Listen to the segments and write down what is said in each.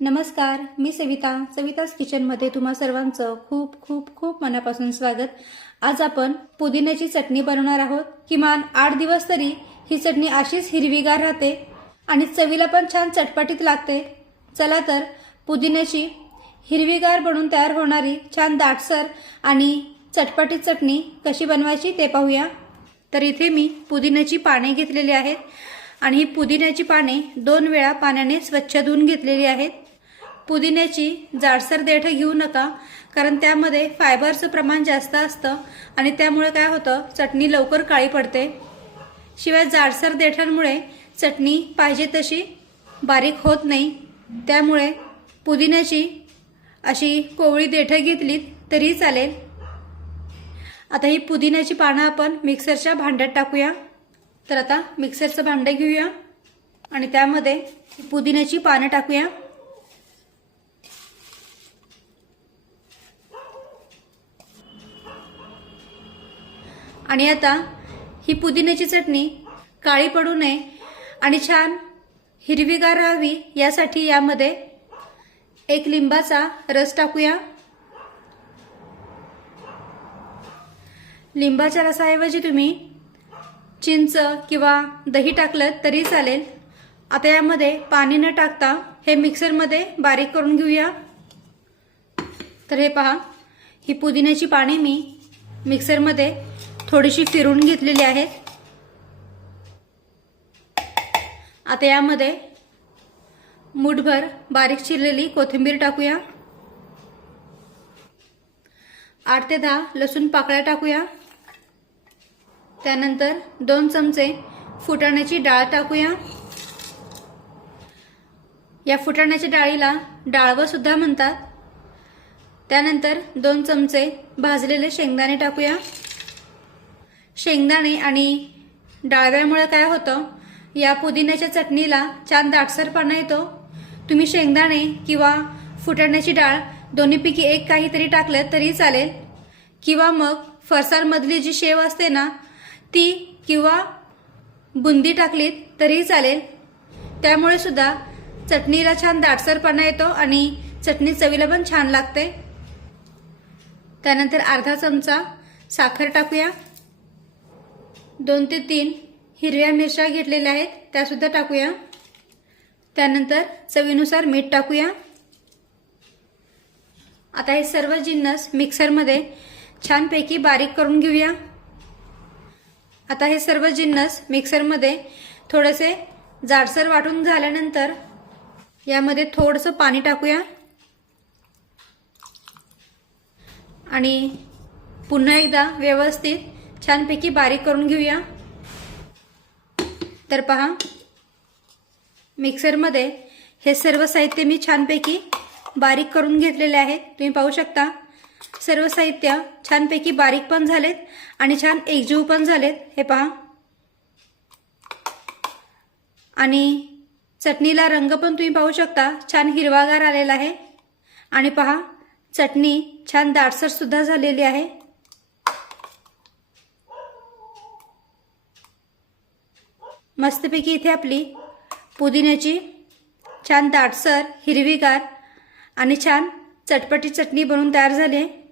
नमस्कार मी सविता सविताज किचनमध्ये तुम्हा सर्वांचं खूप खूप खूप मनापासून स्वागत. आज आपण पुदिन्याची चटणी बनवणार आहोत. किमान आठ दिवस तरी ही चटणी अशीच हिरवीगार राहते आणि चवीला पण छान चटपटीत लागते. चला तर पुदिन्याची हिरवीगार बनून तयार होणारी छान दाटसर आणि चटपटीत चटणी कशी बनवायची ते पाहूया. तर इथे मी पुदिन्याची पाने घेतलेली आहेत आणि ही पुदिन्याची पाने दोन वेळा पाण्याने स्वच्छ धुवून घेतलेली आहेत. पुदिन्याची जाडसर देठ घेऊ नका कारण त्यामध्ये फायबरचं प्रमाण जास्त असतं आणि त्यामुळे काय होतं चटणी लवकर काळी पडते. शिवाय जाडसर देठांमुळे चटणी पाहिजे तशी बारीक होत नाही. त्यामुळे पुदिन्याची अशी कोवळी देठं घेतलीत तरी चालेल. आता ही पुदिन्याची पानं आपण मिक्सरच्या भांड्यात टाकूया. तर आता मिक्सरचं भांडं घेऊया आणि त्यामध्ये पुदिन्याची पानं टाकूया. आणि आता ही पुदिन्याची चटणी काळी पडू नये आणि छान हिरवीगार राहावी यासाठी यामध्ये एक लिंबाचा रस टाकूया. लिंबाच्या रसाऐवजी तुम्ही चिंच किंवा दही टाकलं तरी चालेल. आता यामध्ये पाणी न टाकता हे मिक्सरमध्ये बारीक करून घेऊया. तर हे पहा ही पुदिन्याची पाणी मी मिक्सरमध्ये थोडीशी फिरून घेतलेली आहेत आता यामध्ये मुठभर बारीक चिरलेली कोथिंबीर टाकूया. आठ ते दहा लसूण पाकळ्या टाकूया. त्यानंतर दोन चमचे फुटाण्याची डाळ टाकूया. या फुटाण्याच्या डाळीला डाळवं सुद्धा म्हणतात. त्यानंतर दोन चमचे भाजलेले शेंगदाणे टाकूया. शेंगदाणे आणि डाळव्यामुळे काय होतं? या पुदिन्याच्या चटणीला छान दाटसरपणा येतो. तुम्ही शेंगदाणे किंवा फुटाण्याची डाळ दोन्हीपैकी एक काहीतरी टाकलं तरी चालेल. किंवा मग फरसाणमधली जी शेव असते ना ती किंवा बुंदी टाकलीत तरीही चालेल. त्यामुळे सुद्धा चटणीला छान दाटसरपणा येतो आणि चटणी चवीला पण छान लागते. त्यानंतर अर्धा चमचा साखर टाकूया. दोन ते तीन हिरव्या मिरच्या घेतलेल्या आहेत त्यासुद्धा टाकूया. त्यानंतर चवीनुसार मीठ टाकूया. आता हे सर्व जिन्नस मिक्सरमध्ये छानपैकी बारीक करून घेऊया. आता हे सर्व जिन्नस मिक्सरमध्ये थोडेसे जाडसर वाटून झाल्यानंतर यामध्ये थोडंसं पाणी टाकूया. आणि पुन्हा एकदा व्यवस्थित छानपैकी बारीक करून घेऊया. तर पहा मिक्सरमध्ये हे सर्व साहित्य मी छानपैकी बारीक करून घेतलेले आहे. तुम्ही पाहू शकता सर्व साहित्य छानपैकी बारीक पण झालेत आणि छान एकजीव पण झालेत. हे पहा. आणि चटणीला रंग पण तुम्ही पाहू शकता छान हिरवागार आलेला आहे. आणि पहा चटणी छान दाटसर सुद्धा झालेली आहे. मस्तपैकी इथे आपली पुदिन्याची छान दाटसर हिरवीगार आणि छान चटपटी चटणी बनवून तयार झाली आहे.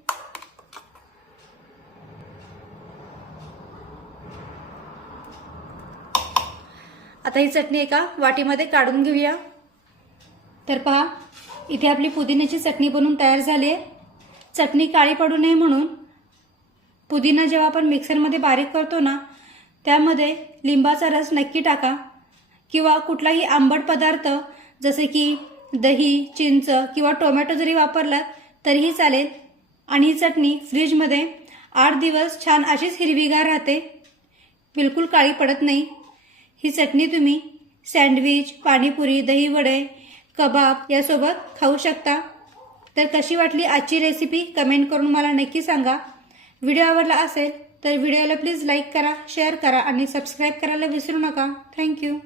आता ही चटणी एका वाटीमध्ये काढून घेऊया. तर पहा इथे आपली पुदिन्याची चटणी बनवून तयार झाली आहे. चटणी काळी पडू नये म्हणून पुदिना जेव्हा आपण मिक्सरमध्ये बारीक करतो ना त्यामध्ये लिंबाचा रस नक्की टाका. किंवा कुठलाही आंबट पदार्थ जसे की दही चिंच किंवा टोमॅटो जरी वापरलात तरीही चालेल. आणि ही चटणी फ्रीजमध्ये आठ दिवस छान अशीच हिरवीगार राहते. बिलकुल काळी पडत नाही. ही चटणी तुम्ही सँडविच पाणीपुरी दहीवडे कबाब यासोबत खाऊ शकता. तर कशी वाटली आजची रेसिपी कमेंट करून मला नक्की सांगा. व्हिडिओ आवडला असेल तर व्हिडिओला प्लीज लाईक करा शेअर करा आणि सबस्क्राईब करायला विसरू नका. थँक्यू.